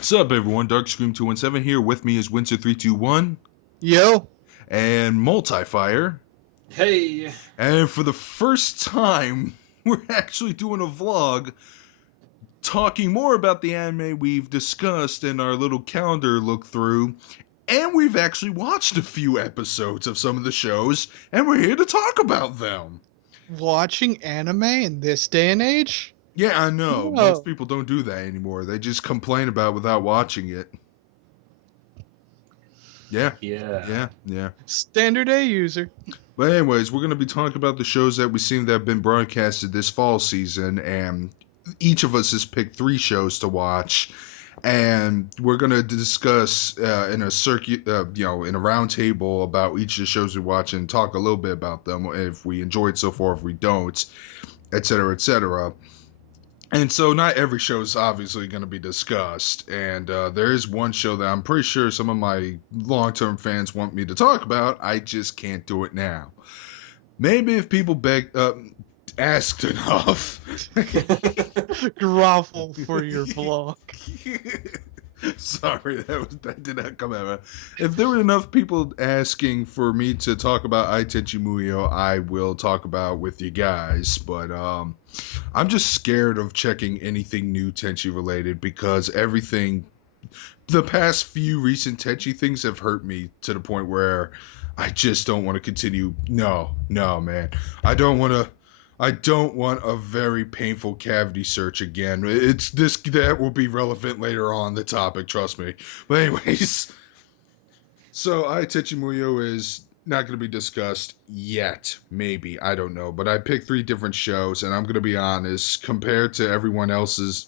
What's up, everyone? Darkscream217 here. With me is Winter321 Yo. and Multifire. Hey. And for the first time, we're actually doing a vlog talking more about the anime we've discussed in our little calendar look through. And we've actually watched a few episodes of some of the shows, and we're here to talk about them. Watching anime in this day and age? Yeah, I know. No. Most people don't do that anymore. They just complain about it without watching it. Yeah. Yeah. Standard A user. But anyways, we're going to be talking about the shows that we've seen that have been broadcasted this fall season, and each of us has picked 3 shows to watch, and we're going to discuss in a circuit, in a round table about each of the shows we watch and talk a little bit about them, if we enjoyed so far, if we don't, etc., etc. And so not every show is obviously going to be discussed, and there is one show that I'm pretty sure some of my long-term fans want me to talk about. I just can't do it now. Maybe if people asked enough. Grovel for your vlog. Sorry, that did not come out. If there were enough people asking for me to talk about Ai Tenchi Muyo, I will talk about with you guys. But I'm just scared of checking anything new Tenchi related because the past few recent Tenchi things have hurt me to the point where I just don't want to continue. No, man. I don't want a very painful cavity search again. That will be relevant later on the topic, trust me. But anyways, so Ai Tenchi Muyo is not going to be discussed yet. Maybe, I don't know. But I picked 3 different shows, and I'm going to be honest. Compared to everyone else's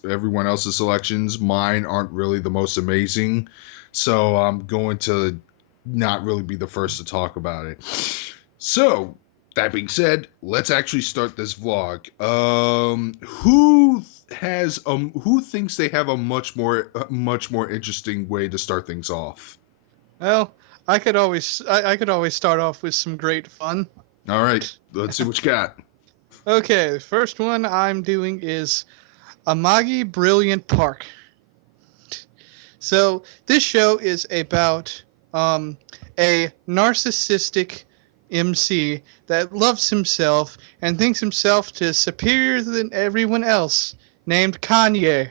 selections, mine aren't really the most amazing. So I'm going to not really be the first to talk about it. So that being said, let's actually start this vlog. Who thinks they have a much more interesting way to start things off? Well, I could always start off with some great fun. All right, let's see what you got. Okay, the first one I'm doing is Amagi Brilliant Park. So this show is about a narcissistic MC that loves himself and thinks himself to superior than everyone else, named Kanye.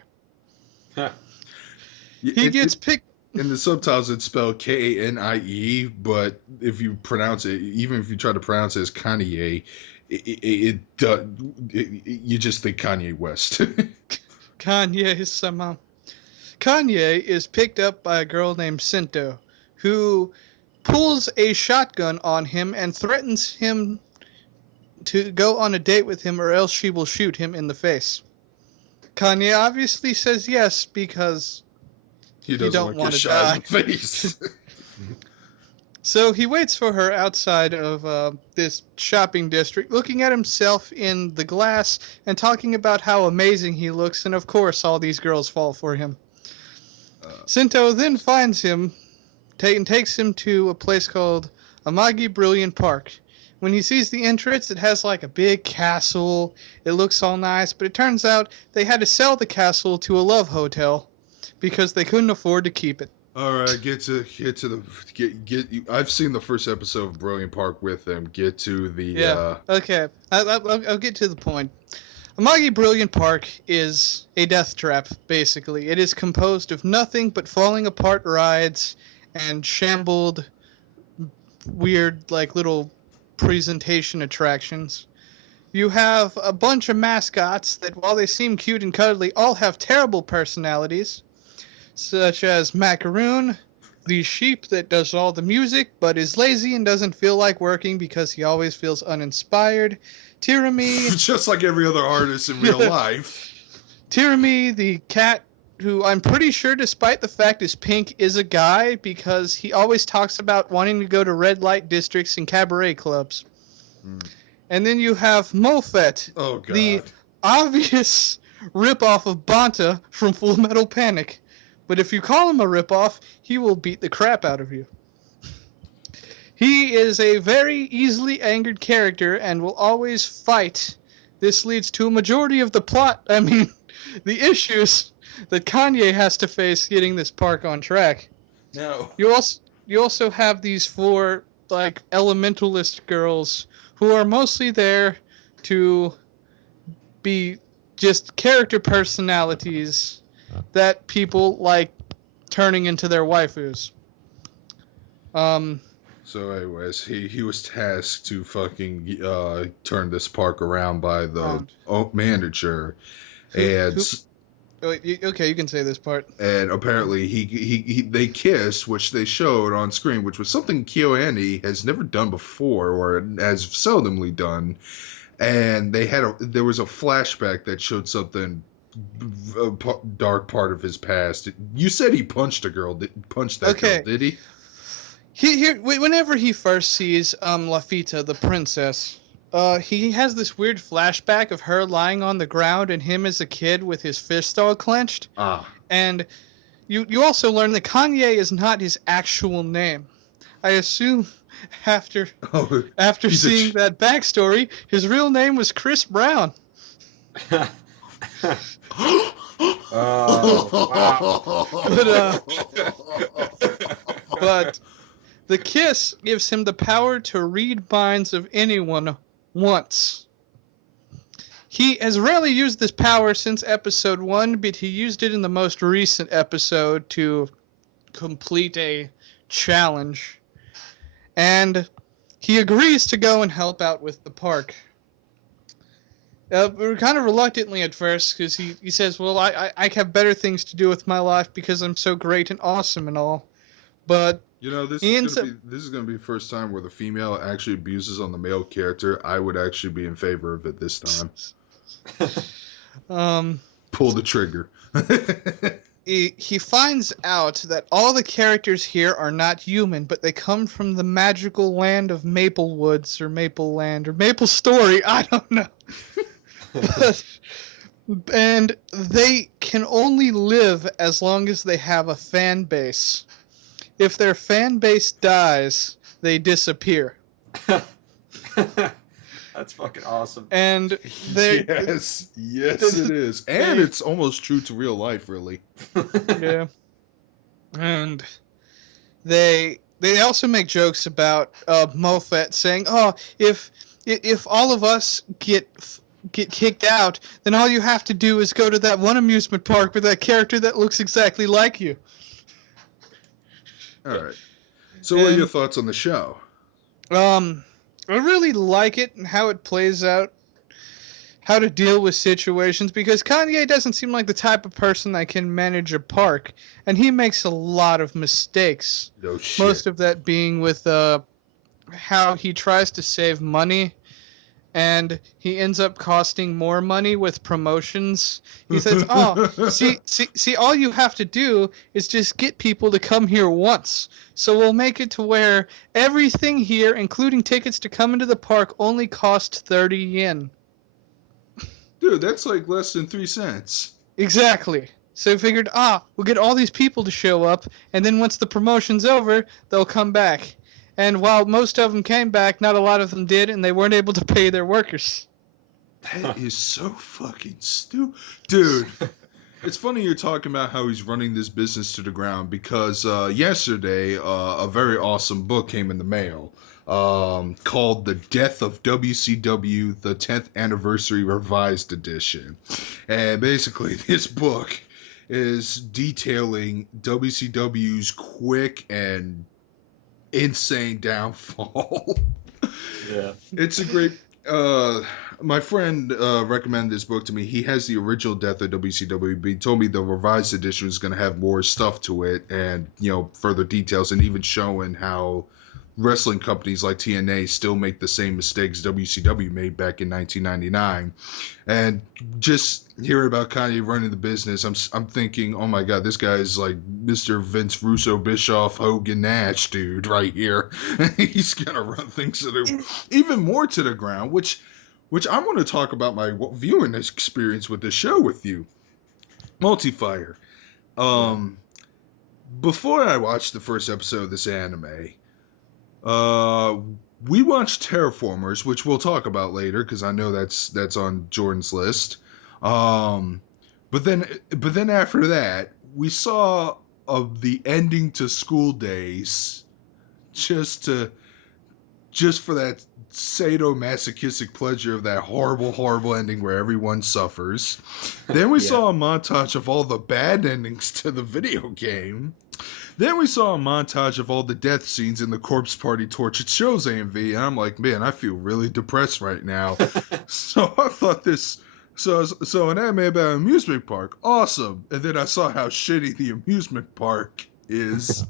He gets picked. In the subtitles, it's spelled Kanie, but if you pronounce it, even if you try to pronounce it as Kanye, you just think Kanye West. Kanye-sama. Kanye is picked up by a girl named Sento, who pulls a shotgun on him and threatens him to go on a date with him or else she will shoot him in the face. Kanye obviously says yes because he don't want to shot in the face. So he waits for her outside of this shopping district, looking at himself in the glass and talking about how amazing he looks, and of course all these girls fall for him. Sento then finds him and takes him to a place called Amagi Brilliant Park. When he sees the entrance, it has like a big castle. It looks all nice, but it turns out they had to sell the castle to a love hotel because they couldn't afford to keep it. All right, I've seen the first episode of Brilliant Park with them. Get to the Okay, I'll get to the point. Amagi Brilliant Park is a death trap, basically. It is composed of nothing but falling apart rides and shambled, weird, like, little presentation attractions. You have a bunch of mascots that, while they seem cute and cuddly, all have terrible personalities, such as Macaroon, the sheep that does all the music but is lazy and doesn't feel like working because he always feels uninspired. Tirami, just like every other artist in real life. Tirami, the cat, who I'm pretty sure, despite the fact is pink, is a guy because he always talks about wanting to go to red light districts and cabaret clubs. And then you have Molfet, the obvious ripoff of Banta from Full Metal Panic. But if you call him a ripoff, he will beat the crap out of you. He is a very easily angered character and will always fight. This leads to a majority of the plot, the issues that Kanye has to face getting this park on track. No. You also have these four like elementalist girls who are mostly there to be just character personalities that people like turning into their waifus. Um, So, anyways, he was tasked to fucking turn this park around by the round. manager, Who and who? Oh, okay, you can say this part. apparently they kissed, which they showed on screen, which was something KyoAni has never done before or has seldomly done. And there was a flashback that showed something dark part of his past. You said he punched punched that girl, Okay, did he? whenever he first sees Lafita, the princess, he has this weird flashback of her lying on the ground and him as a kid with his fist all clenched. Ah. And you also learn that Kanye is not his actual name. I assume after Oh, after he's a seeing that backstory, his real name was Chris Brown. Oh, wow. But the kiss gives him the power to read minds of anyone once. He has rarely used this power since episode 1, but he used it in the most recent episode to complete a challenge. And he agrees to go and help out with the park. We're kind of reluctantly at first because he says, well, I have better things to do with my life because I'm so great and awesome and all. But You know, he ends up... this is gonna be the first time where the female actually abuses on the male character. I would actually be in favor of it this time. Pull the trigger. He finds out that all the characters here are not human, but they come from the magical land of Maple Woods or Maple Land or Maple Story. I don't know. And they can only live as long as they have a fan base. If their fan base dies, they disappear. That's fucking awesome. And yes, it is, and it's almost true to real life, really. Yeah. And they also make jokes about Mofet saying, "Oh, if all of us get kicked out, then all you have to do is go to that one amusement park with that character that looks exactly like you." All right. So, what are your thoughts on the show? I really like it and how it plays out, how to deal with situations, because Kanye doesn't seem like the type of person that can manage a park, and he makes a lot of mistakes. No shit. Most of that being with how he tries to save money, and he ends up costing more money with promotions. He says, "Oh, see, all you have to do is just get people to come here once. So we'll make it to where everything here, including tickets to come into the park, only cost 30 yen." Dude, that's like less than 3 cents. Exactly. So we figured, we'll get all these people to show up, and then once the promotion's over, they'll come back. And while most of them came back, not a lot of them did, and they weren't able to pay their workers. That is so fucking stupid. Dude, it's funny you're talking about how he's running this business to the ground, because yesterday a very awesome book came in the mail called The Death of WCW, the 10th Anniversary Revised Edition. And basically this book is detailing WCW's quick and insane downfall. Yeah. It's a great... my friend recommended this book to me. He has the original Death of WCW, but he told me the revised edition is going to have more stuff to it and, further details, and even showing how wrestling companies like TNA still make the same mistakes WCW made back in 1999. And just hearing about Kanye running the business, I'm thinking, oh my god, this guy is like Mr. Vince Russo, Bischoff, Hogan, Nash dude right here. He's gonna run things even more to the ground, which I want to talk about my viewing experience with this show with you. Multifire. Before I watched the first episode of this anime, we watched Terraformers, which we'll talk about later because I know that's on Jordan's list. but then after that, we saw of the ending to School Days, just to just for that sadomasochistic pleasure of that horrible, horrible ending where everyone suffers. Then we Yeah. saw a montage of all the bad endings to the video game. Then we saw a montage of all the death scenes in the Corpse Party Tortured Shows AMV, and I'm like, man, I feel really depressed right now. So I thought this. So an anime about an amusement park, awesome. And then I saw how shitty the amusement park is,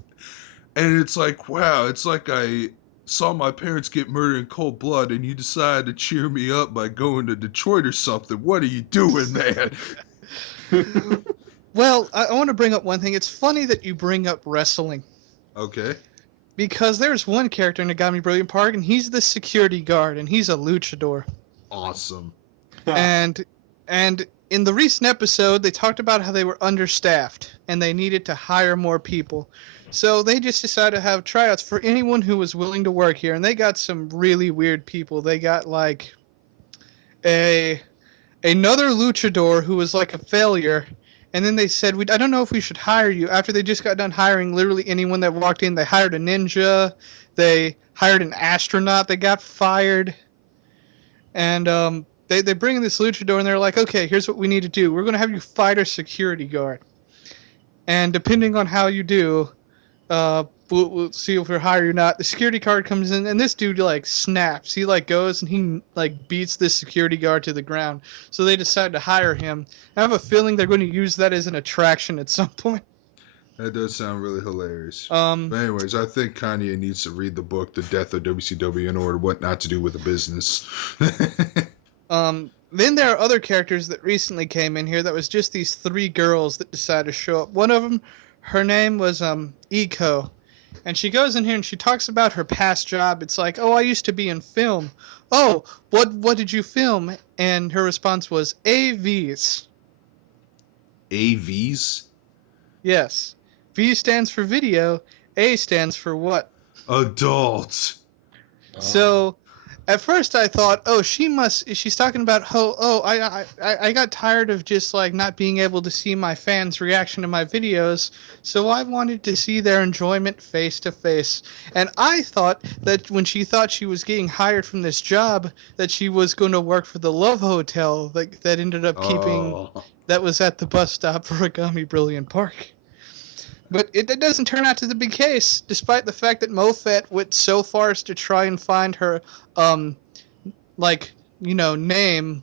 and it's like, wow, it's like I saw my parents get murdered in cold blood, and you decided to cheer me up by going to Detroit or something. What are you doing, man? Well, I want to bring up one thing. It's funny that you bring up wrestling. Okay. Because there's one character in Nagami Brilliant Park, and he's the security guard, and he's a luchador. Awesome. and in the recent episode, they talked about how they were understaffed, and they needed to hire more people. So they just decided to have tryouts for anyone who was willing to work here, and they got some really weird people. They got, like, another luchador who was, like, a failure. And then they said, I don't know if we should hire you. After they just got done hiring literally anyone that walked in, they hired a ninja. They hired an astronaut that got fired. And they bring in this luchador, and they're like, okay, here's what we need to do. We're going to have you fight our security guard. And depending on how you do, we'll see if we're hired or not. The security guard comes in, and this dude, like, snaps. He, like, goes and he, like, beats this security guard to the ground. So they decide to hire him. I have a feeling they're going to use that as an attraction at some point. That does sound really hilarious. But anyways, I think Kanye needs to read the book The Death of WCW in order what not to do with the business. Then there are other characters that recently came in here that was just these 3 girls that decided to show up. One of them, her name was Iko. And she goes in here and she talks about her past job. It's like, oh, I used to be in film. Oh, what did you film? And her response was AVs. AVs? Yes. V stands for video. A stands for what? Adult. So at first I thought, oh, she's talking about, I got tired of just, like, not being able to see my fans' reaction to my videos, so I wanted to see their enjoyment face to face. And I thought that when she thought she was getting hired from this job, that she was going to work for the Love Hotel that ended up keeping, that was at the bus stop for Agami Brilliant Park. But it doesn't turn out to be the case, despite the fact that Mofet went so far as to try and find her, name,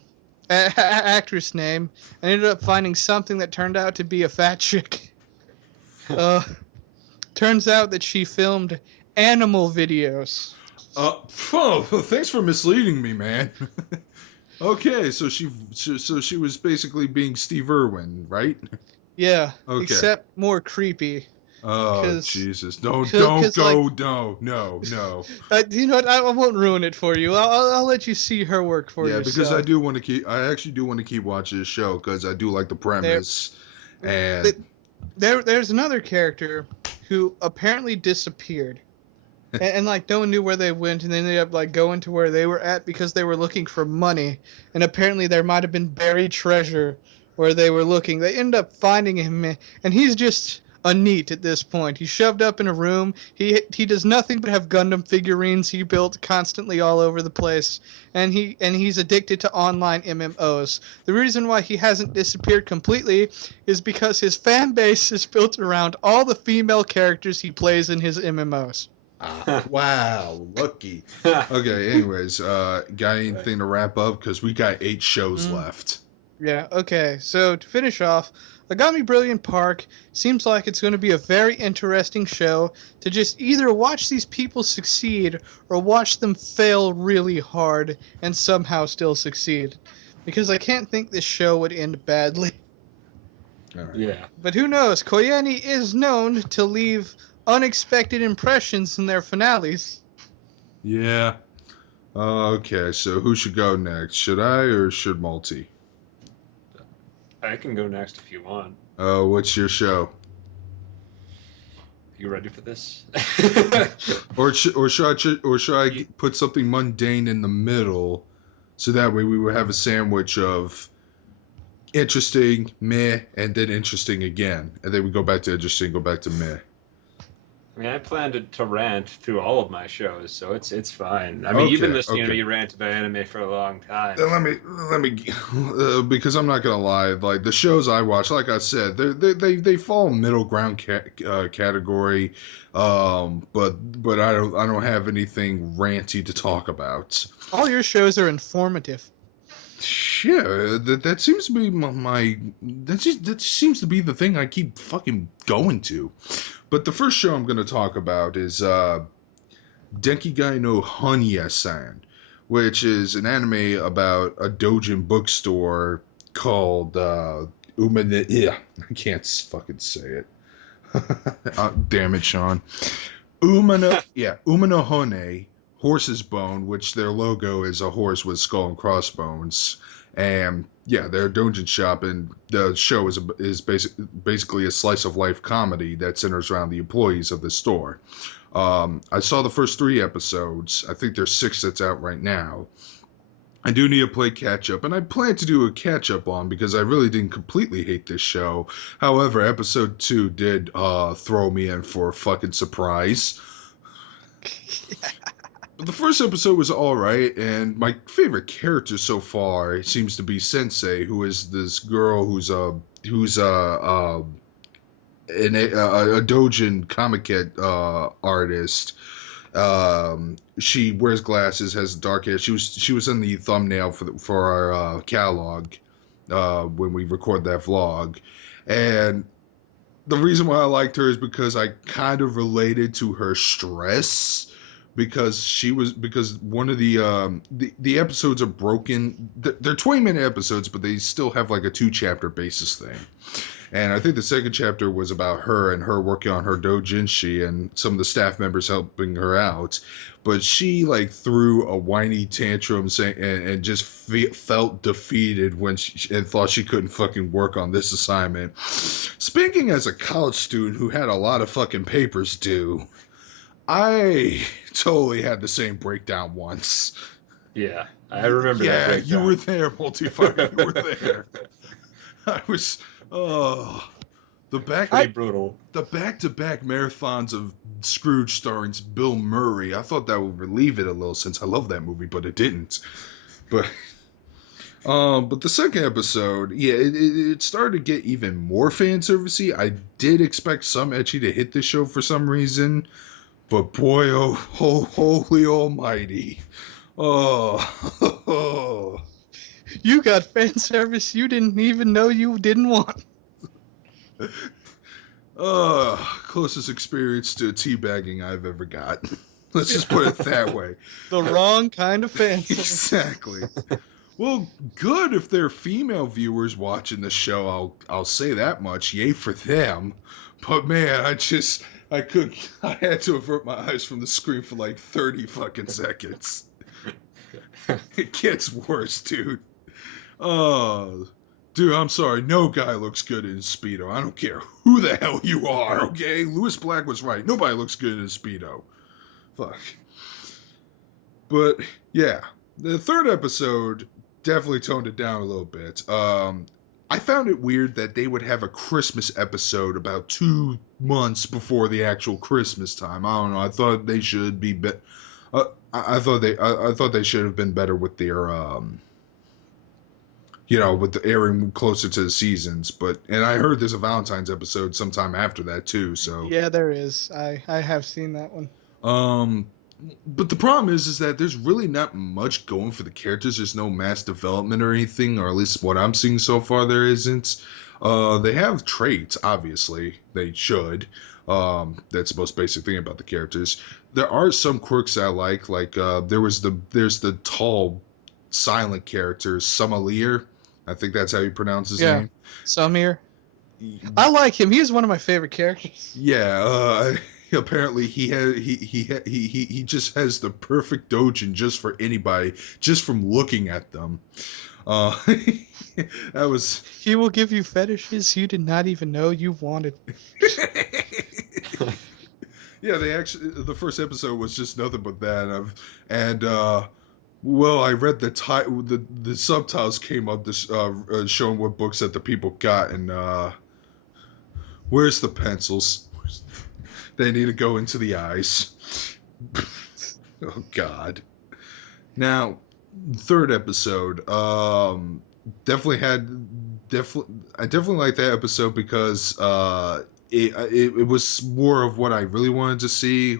actress name, and ended up finding something that turned out to be a fat chick. Turns out that she filmed animal videos. Thanks for misleading me, man. Okay, so she was basically being Steve Irwin, right? Yeah, okay. Except more creepy. Oh, Jesus. Don't go, like, no. You know what, I won't ruin it for you. I'll let you see her work for yourself. Yeah, because I actually do want to keep watching this show, because I do like the premise. There's another character who apparently disappeared. and like, no one knew where they went, and they ended up, like, going to where they were at because they were looking for money. And apparently there might have been buried treasure where they were looking. They end up finding him, and he's just a NEET at this point. He's shoved up in a room. He does nothing but have Gundam figurines he built constantly all over the place, and he's addicted to online MMOs. The reason why he hasn't disappeared completely is because his fan base is built around all the female characters he plays in his MMOs. Wow, lucky. Okay, anyways, got anything to wrap up? Because we got 8 shows left. Yeah, okay. So to finish off, Agami Brilliant Park seems like it's going to be a very interesting show to just either watch these people succeed or watch them fail really hard and somehow still succeed. Because I can't think this show would end badly. All right. Yeah. But who knows? Koyeni is known to leave unexpected impressions in their finales. Yeah. Okay, so who should go next? Should I or should Multi? I can go next if you want. What's your show? You ready for this? or should I put something mundane in the middle, so that way we would have a sandwich of interesting, meh, and then interesting again, and then we go back to interesting, go back to meh. I mean, I plan to rant through all of my shows, so it's fine. I mean, you've been Okay, listening to okay. me rant about anime for a long time. Then let me because I'm not gonna lie, like the shows I watch, like I said, they fall middle ground category, but I don't have anything ranty to talk about. All your shows are informative. Yeah, that seems to be that seems to be the thing I keep fucking going to. But the first show I'm gonna talk about is Denki-gai no Honya-san, which is an anime about a dojin bookstore called Umane. Yeah, I can't fucking say it. Damn it, Sean. Umano Hone, horse's bone, which their logo is a horse with skull and crossbones. And yeah, they're a dojin shop, and the show is basically a slice of life comedy that centers around the employees of the store. I saw the first 3 episodes. I think there's 6 that's out right now. I do need to play catch up, and I plan to do a catch up on because I really didn't completely hate this show. However, episode 2 did throw me in for a fucking surprise. The first episode was all right, and my favorite character so far seems to be Sensei, who is this girl who's a dojin comic artist. She wears glasses, has dark hair. She was in the thumbnail for our catalog when we record that vlog, and the reason why I liked her is because I kind of related to her stress because one of the episodes are broken. They're 20-minute episodes, but they still have like a 2-chapter basis thing. And I think the second chapter was about her and her working on her doujinshi and some of the staff members helping her out. But she like threw a whiny tantrum saying and just felt defeated when and thought she couldn't fucking work on this assignment. Speaking as a college student who had a lot of fucking papers due, I totally had the same breakdown once. Yeah, I remember that Yeah, breakdown. you were there, Multifre. You were there. I was. Oh, the back Pretty brutal. the back-to-back marathons of Scrooge starring Bill Murray. I thought that would relieve it a little since I love that movie, but it didn't. But the second episode, yeah, it started to get even more fan servicey. I did expect some ecchi to hit the show for some reason, but boy, holy almighty. Oh, You got fan service you didn't even know you didn't want. closest experience to teabagging I've ever got. Let's just put it that way. The wrong kind of fan service. Exactly. Well, good if they're female viewers watching the show. I'll say that much. Yay for them. But man, I couldn't. I had to avert my eyes from the screen for like 30 fucking seconds. It gets worse, dude. Oh, dude, I'm sorry. No guy looks good in Speedo. I don't care who the hell you are, okay? Lewis Black was right. Nobody looks good in Speedo. Fuck. But, yeah. The third episode definitely toned it down a little bit. I found it weird that they would have a Christmas episode about 2 months before the actual Christmas time. I don't know. I thought they should be I thought they should have been better with their with the airing closer to the seasons. And I heard there's a Valentine's episode sometime after that too. So Yeah, there is. I have seen that one. But the problem is that there's really not much going for the characters. There's no mass development or anything, or at least what I'm seeing so far, there isn't. They have traits, obviously. They should. That's the most basic thing about the characters. There are some quirks I like there's the tall, silent character, Sumalier. I think that's how you pronounce his name. Samir. I like him. He's one of my favorite characters. Yeah, apparently he just has the perfect dojin just for anybody, just from looking at them. That was. He will give you fetishes you did not even know you wanted. Yeah, the first episode was just nothing but that. Well, I read the title. The subtitles came up, this showing what books that the people got, and where's the pencils? They need to go into the eyes. Oh God. Now, third episode. Definitely. I definitely like that episode because it was more of what I really wanted to see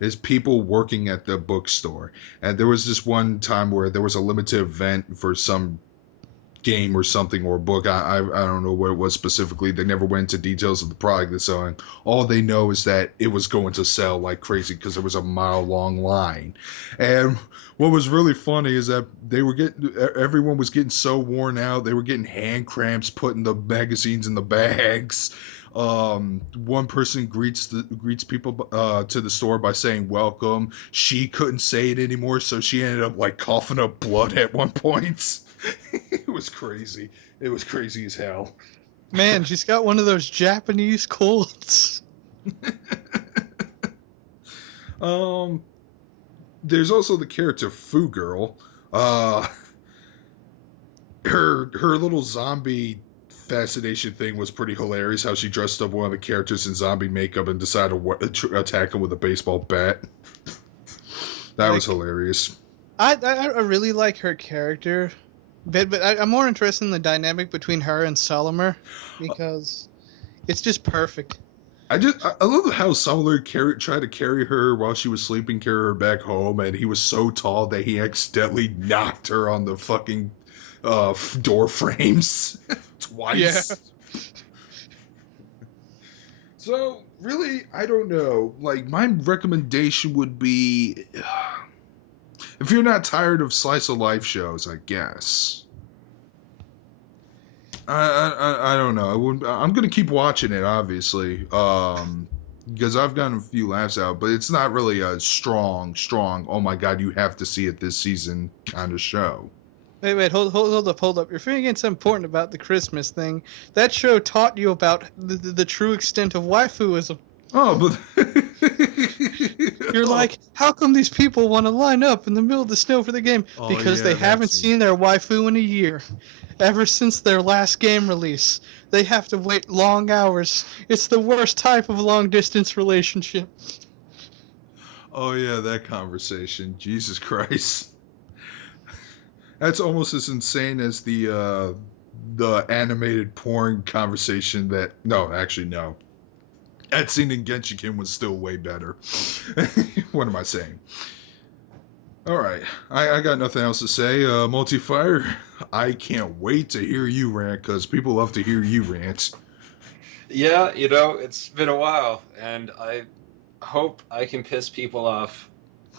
is people working at the bookstore. And there was this one time where there was a limited event for some game or something or book. I don't know what it was specifically. They never went into details of the product they're selling. All they know is that it was going to sell like crazy because there was a mile long line. And what was really funny is that everyone was getting so worn out. They were getting hand cramps putting the magazines in the bags. One person greets people to the store by saying welcome. She couldn't say it anymore, so she ended up like coughing up blood at one point. It was crazy. It was crazy as hell. Man, she's got one of those Japanese colds. Um, there's also the character Foo Girl. Uh, her little zombie fascination thing was pretty hilarious. How she dressed up one of the characters in zombie makeup and decided to attack him with a baseball bat. That was hilarious. I really like her character, but I'm more interested in the dynamic between her and Solimer because it's just perfect. I love how Summer tried to carry her while she was sleeping, carry her back home, and he was so tall that he accidentally knocked her on the fucking door frames twice. Yeah. So really, I don't know. Like my recommendation would be, if you're not tired of slice of life shows, I guess. I don't know. I'm gonna keep watching it, obviously, because I've gotten a few laughs out, but it's not really a strong. Oh my god, you have to see it this season kind of show. Wait, hold up. You're forgetting something important about the Christmas thing. That show taught you about the true extent of waifuism. Oh, but You're like, how come these people want to line up in the middle of the snow for the game? Oh, Because yeah, they that haven't scene. seen their waifu in a year. Ever since their last game release, they have to wait long hours. It's the worst type of long distance relationship. Oh yeah, that conversation. Jesus Christ. That's almost as insane as the animated porn conversation that no, actually no. That scene in Genshiken was still way better. What am I saying? Alright, I got nothing else to say. Multifire, I can't wait to hear you rant, because people love to hear you rant. Yeah, it's been a while, and I hope I can piss people off.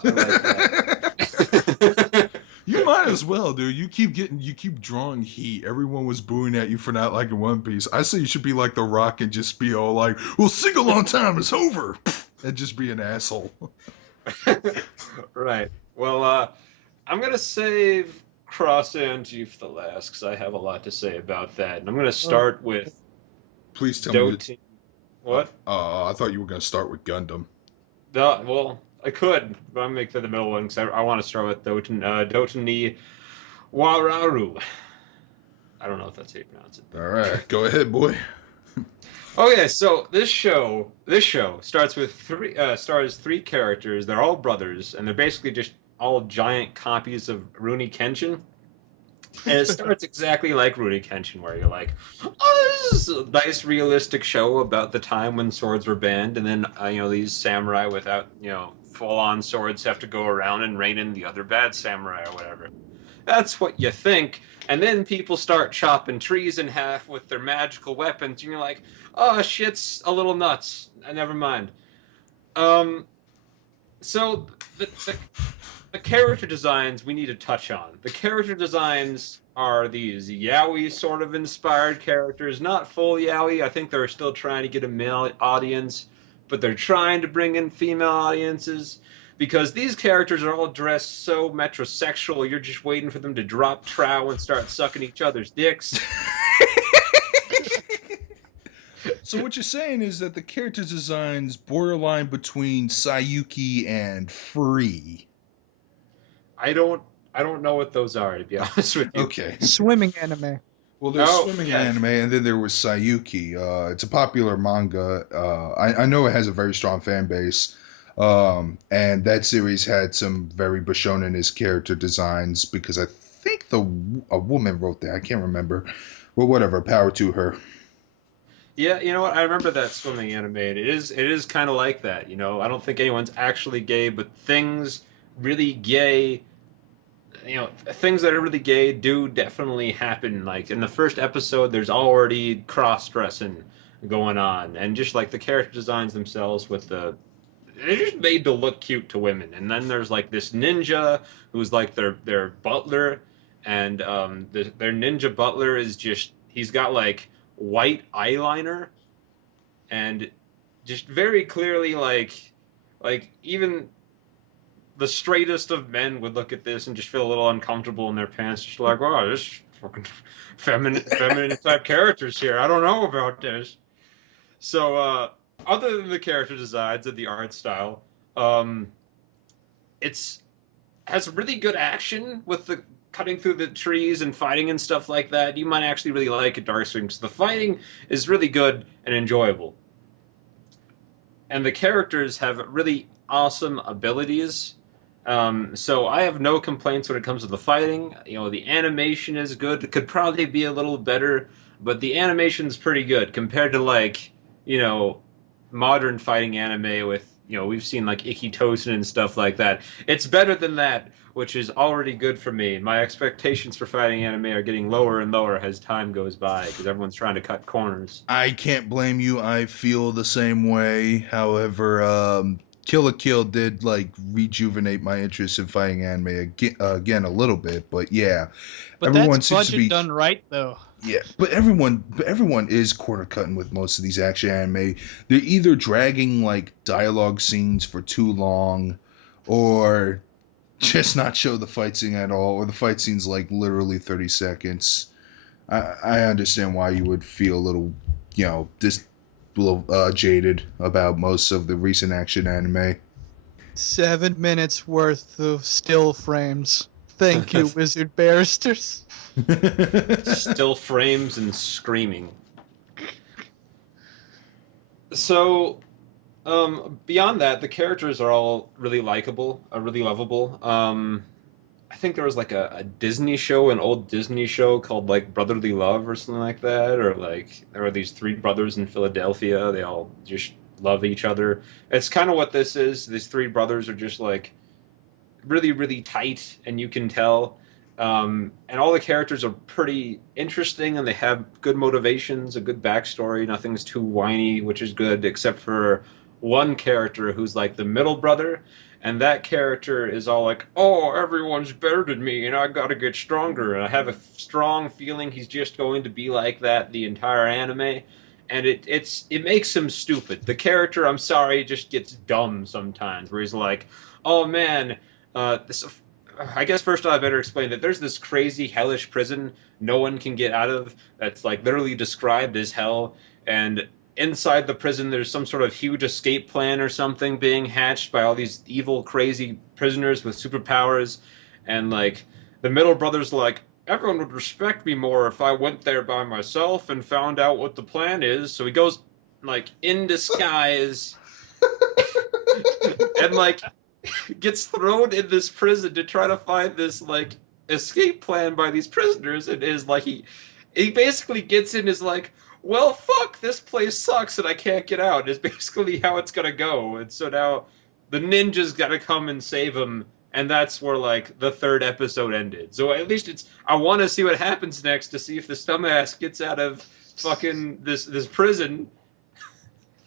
I like that. You might as well, dude. You keep drawing heat. Everyone was booing at you for not liking One Piece. I say you should be like The Rock and just be all like, "Well, sing a long time, it's over," and just be an asshole. Right. Well, I'm gonna save Cross Angie for the last because I have a lot to say about that, and I'm gonna start with Please tell me that. Dotin. What? I thought you were gonna start with Gundam. Well, I could, but I'm gonna make that the middle one because I want to start with Doten ni Wararu. I don't know if that's how you pronounce it. All right, go ahead, boy. Okay, so this show starts with stars three characters. They're all brothers, and they're basically just all giant copies of Rooney Kenshin. And it starts exactly like Rurouni Kenshin, where you're like, "Oh, this is a nice, realistic show about the time when swords were banned, and then these samurai without full-on swords have to go around and rein in the other bad samurai or whatever." That's what you think, and then people start chopping trees in half with their magical weapons, and you're like, "Oh, shit's a little nuts." Never mind. Um, so the character designs we need to touch on. The character designs are these yaoi sort of inspired characters, not full yaoi. I think they're still trying to get a male audience, but they're trying to bring in female audiences because these characters are all dressed so metrosexual. You're just waiting for them to drop trow and start sucking each other's dicks. So what you're saying is that the character designs borderline between Sayuki and Free. I don't I don't know what those are, to be honest with you. Okay. Swimming anime. Well, there's Oh, swimming yeah. anime, and then there was Sayuki. It's a popular manga. I know it has a very strong fan base. And that series had some very Bishonen-esque character designs because I think a woman wrote that. I can't remember. Well, whatever. Power to her. Yeah, you know what? I remember that swimming anime. It is kind of like that. I don't think anyone's actually gay, but things really gay. Things that are really gay do definitely happen. Like in the first episode, there's already cross dressing going on, and just like the character designs themselves with they're just made to look cute to women. And then there's like this ninja who's like their butler, and their ninja butler is just he's got like white eyeliner and just very clearly like even the straightest of men would look at this and just feel a little uncomfortable in their pants, just like, wow, this fucking feminine type characters here. I don't know about this. So, other than the character designs and the art style, um, it's has really good action with the cutting through the trees and fighting and stuff like that. You might actually really like it, Dark Swings. The fighting is really good and enjoyable, and the characters have really awesome abilities. So I have no complaints when it comes to the fighting. The animation is good. It could probably be a little better, but the animation's pretty good compared to like, you know, modern fighting anime with, we've seen like Ikki Tosen and stuff like that. It's better than that, which is already good for me. My expectations for fighting anime are getting lower and lower as time goes by because everyone's trying to cut corners. I can't blame you. I feel the same way. However, Kill la Kill did like rejuvenate my interest in fighting anime again a little bit. But yeah, But everyone that's seems to budget be. done right, though. Yeah, but everyone is corner cutting with most of these action anime. They're either dragging like dialogue scenes for too long, or just not show the fight scene at all, or the fight scene's like literally 30 seconds. I understand why you would feel a little, a little jaded about most of the recent action anime. 7 minutes worth of still frames. Thank you, wizard barristers. Still frames and screaming. So, beyond that, the characters are all really likable, really lovable. I think there was like a Disney show, an old Disney show called like Brotherly Love or something like that, or like there were these three brothers in Philadelphia. They all just love each other. It's kind of what this is. These three brothers are just like really, really tight, and you can tell. And all the characters are pretty interesting, and they have good motivations, a good backstory. Nothing's too whiny, which is good, except for one character who's like the middle brother, and that character is all like, "Oh, everyone's better than me, and I gotta get stronger." And I have a strong feeling he's just going to be like that the entire anime, and it makes him stupid. The character, I'm sorry, just gets dumb sometimes, where he's like, "Oh man." This I guess first I better explain that there's this crazy hellish prison no one can get out of that's like literally described as hell, and inside the prison there's some sort of huge escape plan or something being hatched by all these evil crazy prisoners with superpowers, and like the middle brother's like, everyone would respect me more if I went there by myself and found out what the plan is. So he goes like in disguise and like gets thrown in this prison to try to find this like escape plan by these prisoners, and is like he basically gets in is like, well fuck, this place sucks and I can't get out, is basically how it's gonna go. And so now the ninja's gotta come and save him, and that's where like the third episode ended. So at least I want to see what happens next, to see if the dumbass gets out of fucking this prison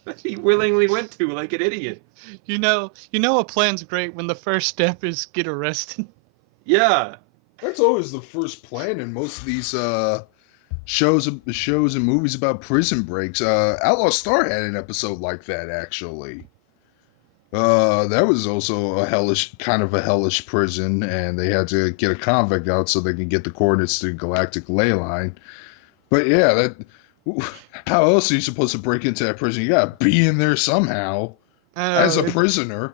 that he willingly went to like an idiot. You know a plan's great when the first step is get arrested. Yeah. That's always the first plan in most of these shows and movies about prison breaks. Outlaw Star had an episode like that actually. That was also a hellish prison, and they had to get a convict out so they could get the coordinates to the galactic ley line. But yeah, how else are you supposed to break into that prison? You gotta be in there somehow as a prisoner.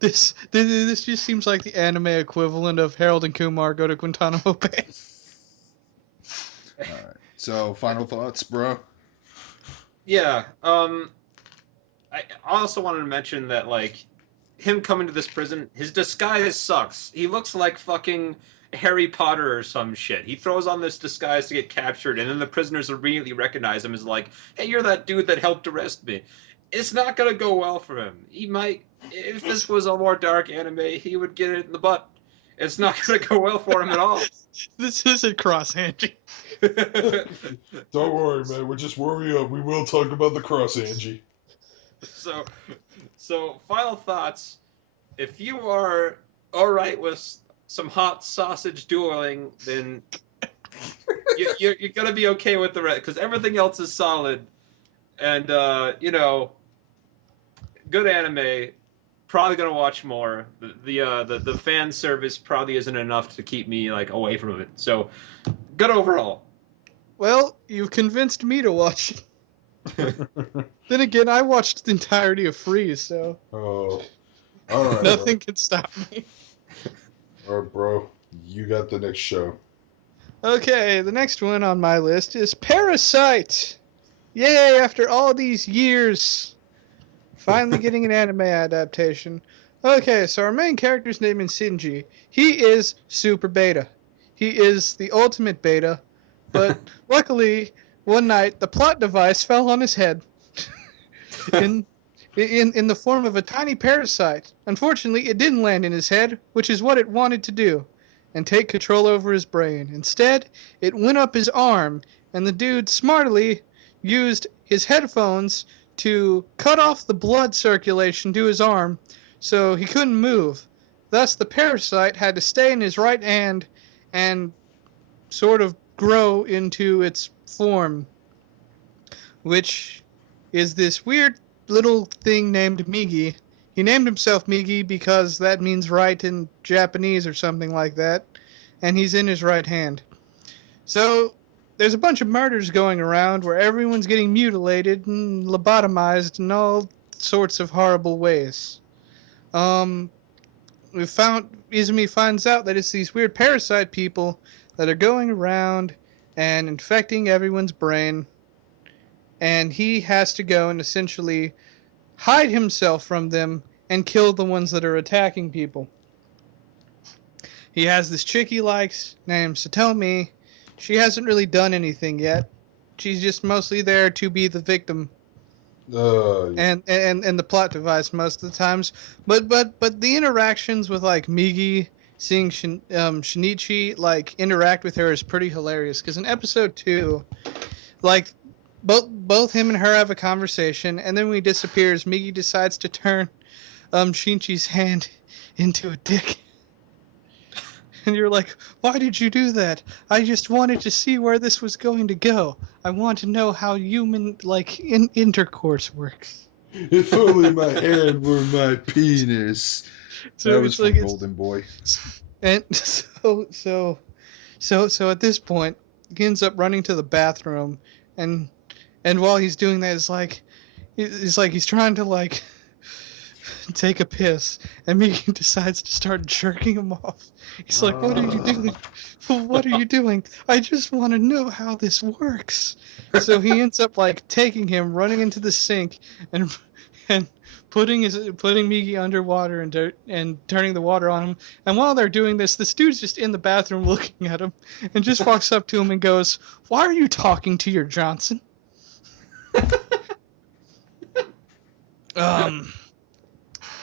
This just seems like the anime equivalent of Harold and Kumar go to Guantanamo Bay. All right. So, final thoughts, bro. Yeah. I also wanted to mention that like him coming to this prison, his disguise sucks. He looks like fucking Harry Potter or some shit. He throws on this disguise to get captured, and then the prisoners immediately recognize him as like, "Hey, you're that dude that helped arrest me." It's not gonna go well for him. He might, if this was a more dark anime, he would get it in the butt. It's not gonna go well for him at all. This isn't cross Angie. Don't worry, man. We're just worry up. We will talk about the cross, Angie. So, so final thoughts. If you are all right with some hot sausage dueling, then you're gonna be okay with the rest because everything else is solid, and you know, good anime. Probably gonna watch more. The fan service probably isn't enough to keep me like away from it. So, good overall. Well, you've convinced me to watch it. Then again, I watched the entirety of Freeze, so Oh, all right. nothing can stop me. All right, bro. You got the next show. Okay, the next one on my list is Parasyte. Yay, after all these years, finally getting an anime adaptation. Okay, so our main character's name is Shinji. He is super beta. He is the ultimate beta, but luckily, one night, the plot device fell on his head in the form of a tiny parasite. Unfortunately, it didn't land in his head, which is what it wanted to do, and take control over his brain. Instead, it went up his arm, and the dude smartly used his headphones to cut off the blood circulation to his arm so he couldn't move. Thus, the parasite had to stay in his right hand and sort of grow into its form, which is this weird little thing named Migi. He named himself Migi because that means right in Japanese or something like that, and he's in his right hand. So there's a bunch of murders going around where everyone's getting mutilated and lobotomized in all sorts of horrible ways. Izumi finds out that it's these weird parasite people that are going around and infecting everyone's brain, and he has to go and essentially hide himself from them and kill the ones that are attacking people. He has this chick he likes named Satomi. She hasn't really done anything yet. She's just mostly there to be the victim and the plot device most of the times. But the interactions with like Migi, seeing Shinichi like interact with her is pretty hilarious. Because in episode 2, like both him and her have a conversation, and then when he disappears, Migi decides to turn Shinichi's hand into a dick. And you're like, why did you do that? I just wanted to see where this was going to go. I want to know how human, like, intercourse works. If only my hand were my penis. So That was it's from like Golden Boy. and so at this point, he ends up running to the bathroom, and while he's doing that, he's trying to like take a piss, and Miki decides to start jerking him off. He's like, "What are you doing? What are you doing? I just want to know how this works." So he ends up like taking him, running into the sink, and putting Miki underwater and turning the water on him. And while they're doing this, dude's just in the bathroom looking at him, and just walks up to him and goes, "Why are you talking to your Johnson?"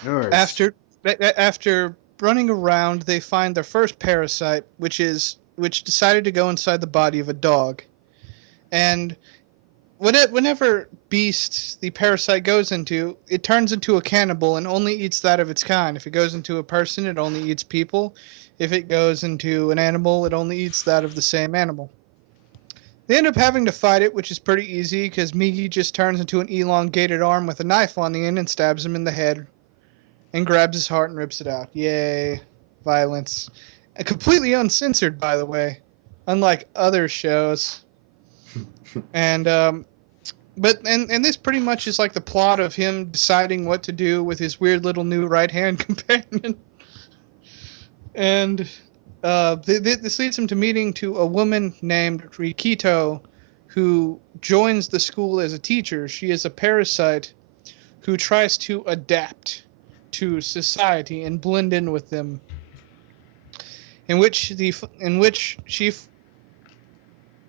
Nice. After running around, they find their first parasite, which decided to go inside the body of a dog. And whenever beast the parasite goes into, it turns into a cannibal and only eats that of its kind. If it goes into a person, it only eats people. If it goes into an animal, it only eats that of the same animal. They end up having to fight it, which is pretty easy because Migi just turns into an elongated arm with a knife on the end and stabs him in the head and grabs his heart and rips it out. Yay. Violence. And completely uncensored, by the way, unlike other shows. And But and this pretty much is like the plot of him deciding what to do with his weird little new right hand companion. And this leads him to meeting to a woman named Rikito, who joins the school as a teacher. She is a parasite who tries to adapt to society and blend in with them. In which she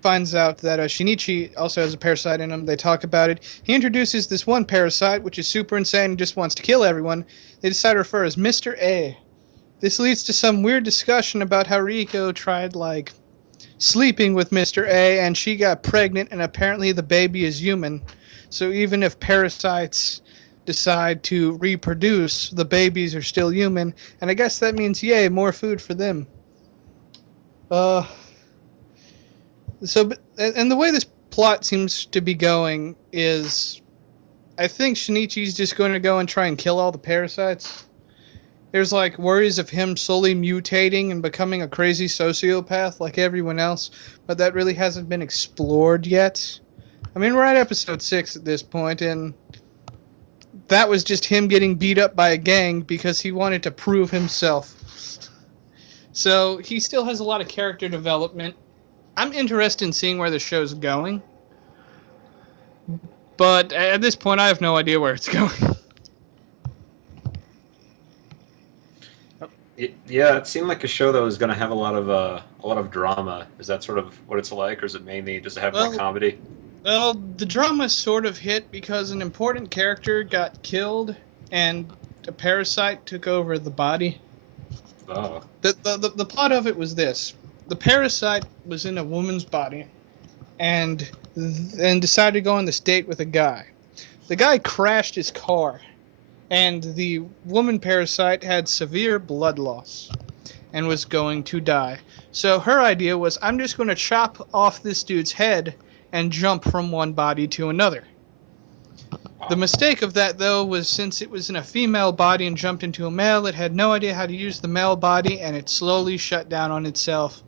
finds out that Shinichi also has a parasite in him. They talk about it. He introduces this one parasite, which is super insane and just wants to kill everyone. They decide to refer as Mr. A. This leads to some weird discussion about how Riko tried, like, sleeping with Mr. A, and she got pregnant, and apparently the baby is human. So even if parasites decide to reproduce, the babies are still human, and I guess that means, yay, more food for them. Uh, and the way this plot seems to be going is, I think Shinichi's just going to go and try and kill all the parasites. There's like worries of him slowly mutating and becoming a crazy sociopath like everyone else, but that really hasn't been explored yet. I mean, we're at episode 6 at this point, and that was just him getting beat up by a gang because he wanted to prove himself. So he still has a lot of character development. I'm interested in seeing where the show's going, but at this point, I have no idea where it's going. Yeah, it seemed like a show that was going to have a lot of drama. Is that sort of what it's like, or is it mainly does it have more Well, comedy? Well, the drama sort of hit because an important character got killed and a parasite took over the body. Oh, The plot of it was this. The parasite was in a woman's body and decided to go on this date with a guy. The guy crashed his car, and the woman parasite had severe blood loss and was going to die. So her idea was, I'm just going to chop off this dude's head and jump from one body to another. The mistake of that, though, was since it was in a female body and jumped into a male, it had no idea how to use the male body, and it slowly shut down on itself.